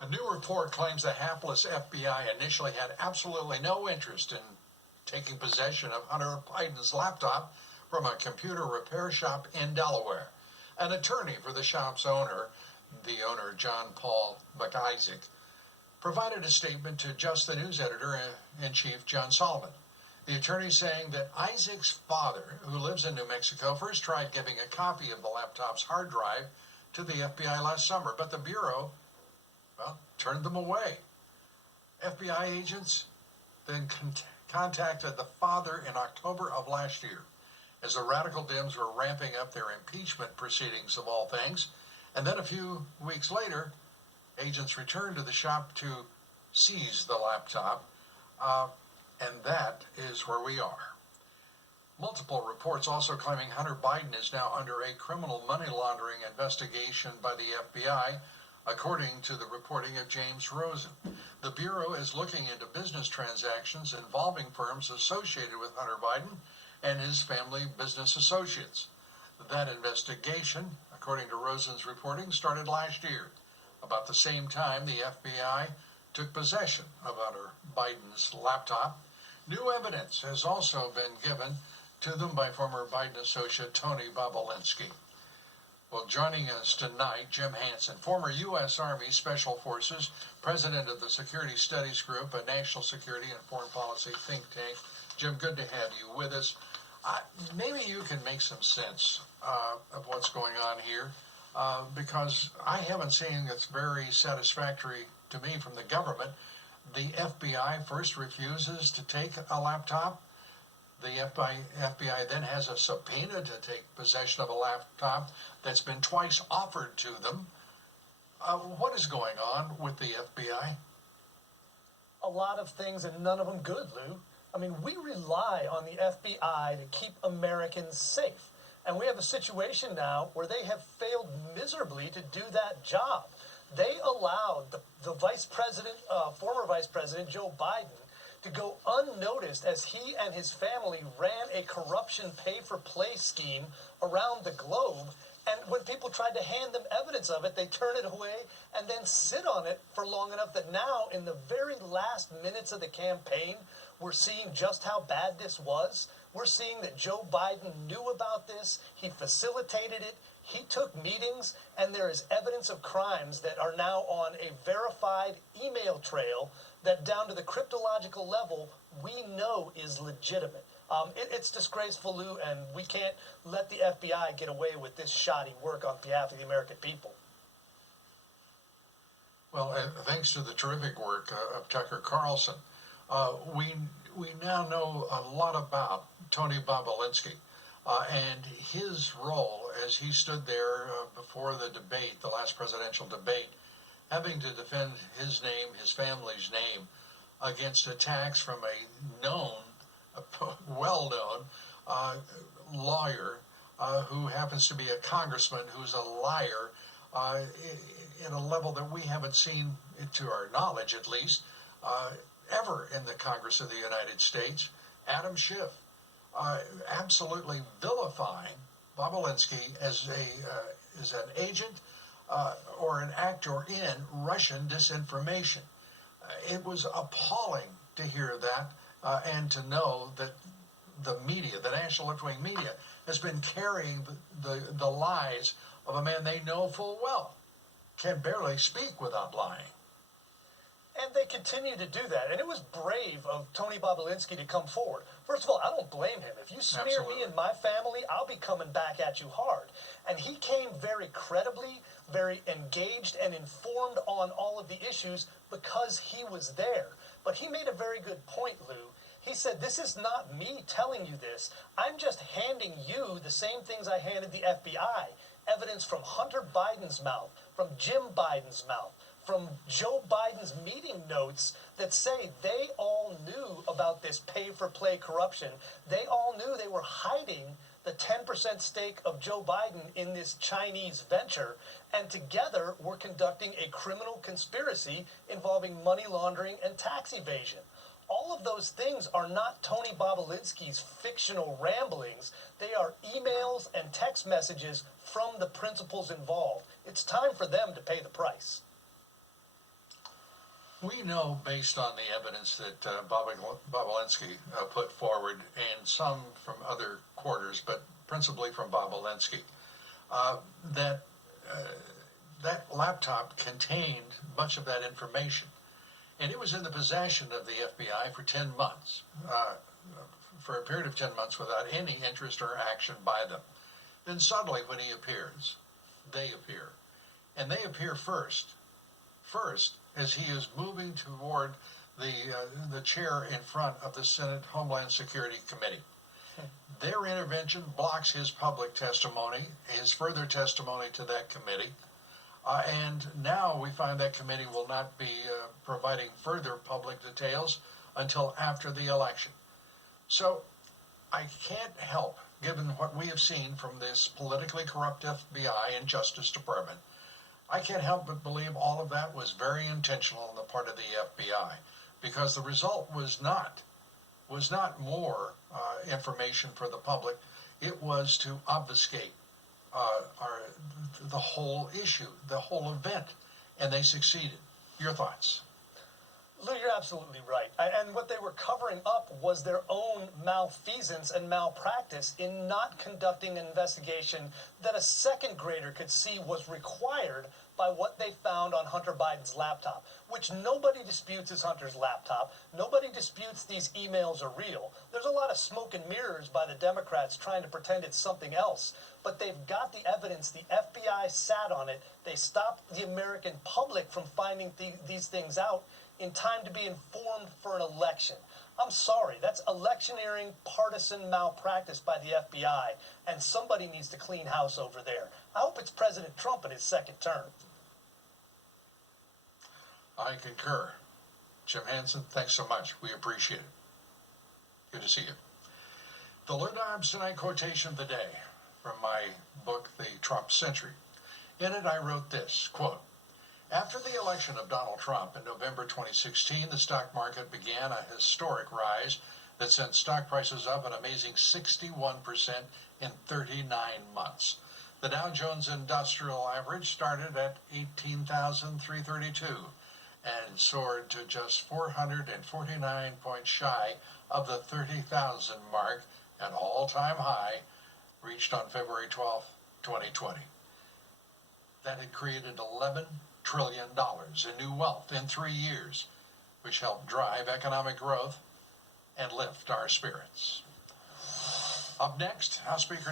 A new report claims the hapless FBI initially had absolutely no interest in taking possession of Hunter Biden's laptop from a computer repair shop in Delaware. An attorney for the shop's owner, John Paul McIsaac, provided a statement to Just the News editor-in-chief John Solomon. The attorney saying that Isaac's father, who lives in New Mexico, first tried giving a copy of the laptop's hard drive to the FBI last summer, but the Bureau, turned them away. FBI agents then contacted the father in October of last year as the radical Dems were ramping up their impeachment proceedings of all things. And then a few weeks later, agents returned to the shop to seize the laptop, and that is where we are. Multiple reports also claiming Hunter Biden is now under a criminal money laundering investigation by the FBI, according to the reporting of James Rosen. The Bureau is looking into business transactions involving firms associated with Hunter Biden and his family business associates. That investigation, according to Rosen's reporting, started last year. About the same time, the FBI took possession of Hunter Biden's laptop. New evidence has also been given to them by former Biden associate Tony Bobulinski. Well, joining us tonight, Jim Hansen, former U.S. Army Special Forces, president of the Security Studies Group, a national security and foreign policy think tank. Jim, good to have you with us. Maybe you can make some sense of what's going on here, because I haven't seen it's very satisfactory to me from the government. The FBI first refuses to take a laptop. The FBI then has a subpoena to take possession of a laptop that's been twice offered to them. What is going on with the FBI? A lot of things, and none of them good, Lou. I mean, we rely on the FBI to keep Americans safe. And we have a situation now where they have failed miserably to do that job. They allowed the vice president, former vice president, Joe Biden, to go unnoticed as he and his family ran a corruption pay-for-play scheme around the globe. And when people tried to hand them evidence of it, they turn it away and then sit on it for long enough that now, in the very last minutes of the campaign, we're seeing just how bad this was. We're seeing that Joe Biden knew about this. He facilitated it. He took meetings, and there is evidence of crimes that are now on a verified email trail that, down to the cryptological level, we know is legitimate. It's disgraceful, Lou, and we can't let the FBI get away with this shoddy work on behalf of the American people. Well, thanks to the terrific work of Tucker Carlson, we now know a lot about Tony Bobulinski and his role as he stood there before the debate, the last presidential debate, having to defend his name, his family's name, against attacks from a known, well-known lawyer who happens to be a congressman who's a liar in a level that we haven't seen, to our knowledge at least, ever in the Congress of the United States. Adam Schiff, absolutely vilifying Bobulinski as an agent or an actor in Russian disinformation. It was appalling to hear that and to know that the media, the national left-wing media, has been carrying the lies of a man they know full well can barely speak without lying. And they continue to do that. And it was brave of Tony Bobulinski to come forward. First of all, I don't blame him. If you smear me and my family, I'll be coming back at you hard. And he came very credibly, very engaged and informed on all of the issues because he was there. But he made a very good point, Lou. He said, this is not me telling you this. I'm just handing you the same things I handed the FBI. Evidence from Hunter Biden's mouth, from Jim Biden's mouth, from Joe Biden's meeting notes that say they all knew about this pay-for-play corruption. They all knew they were hiding the 10% stake of Joe Biden in this Chinese venture, and together were conducting a criminal conspiracy involving money laundering and tax evasion. All of those things are not Tony Bobulinski's fictional ramblings. They are emails and text messages from the principals involved. It's time for them to pay the price. We know based on the evidence that Bobulinski put forward, and some from other quarters, but principally from Bobulinski, that that laptop contained much of that information. And it was in the possession of the FBI for 10 months, for a period of 10 months without any interest or action by them. Then suddenly when he appears, they appear. And they appear first as he is moving toward the chair in front of the Senate Homeland Security Committee. Their intervention blocks his public testimony, his further testimony to that committee, and now we find that committee will not be providing further public details until after the election. So I can't help, given what we have seen from this politically corrupt FBI and Justice Department, I can't help but believe all of that was very intentional on the part of the FBI, because the result was not more information for the public. It was to obfuscate the whole issue, the whole event, and they succeeded. Your thoughts? Lou, you're absolutely right. And what they were covering up was their own malfeasance and malpractice in not conducting an investigation that a second grader could see was required by what they found on Hunter Biden's laptop, which nobody disputes is Hunter's laptop. Nobody disputes these emails are real. There's a lot of smoke and mirrors by the Democrats trying to pretend it's something else, but they've got the evidence. The FBI sat on it. They stopped the American public from finding these things out in time to be informed for an election. I'm sorry, that's electioneering partisan malpractice by the FBI, and somebody needs to clean house over there. I hope it's President Trump in his second term. I concur. Jim Hansen, thanks so much. We appreciate it. Good to see you. The Lou Dobbs Tonight quotation of the day from my book, The Trump Century. In it, I wrote this, quote, "After the election of Donald Trump in November 2016, the stock market began a historic rise that sent stock prices up an amazing 61% in 39 months. The Dow Jones Industrial Average started at 18,332 and soared to just 449 points shy of the 30,000 mark, an all-time high reached on February 12, 2020. That had created $11 trillion in new wealth in 3 years, which helped drive economic growth and lift our spirits." Up next, House Speaker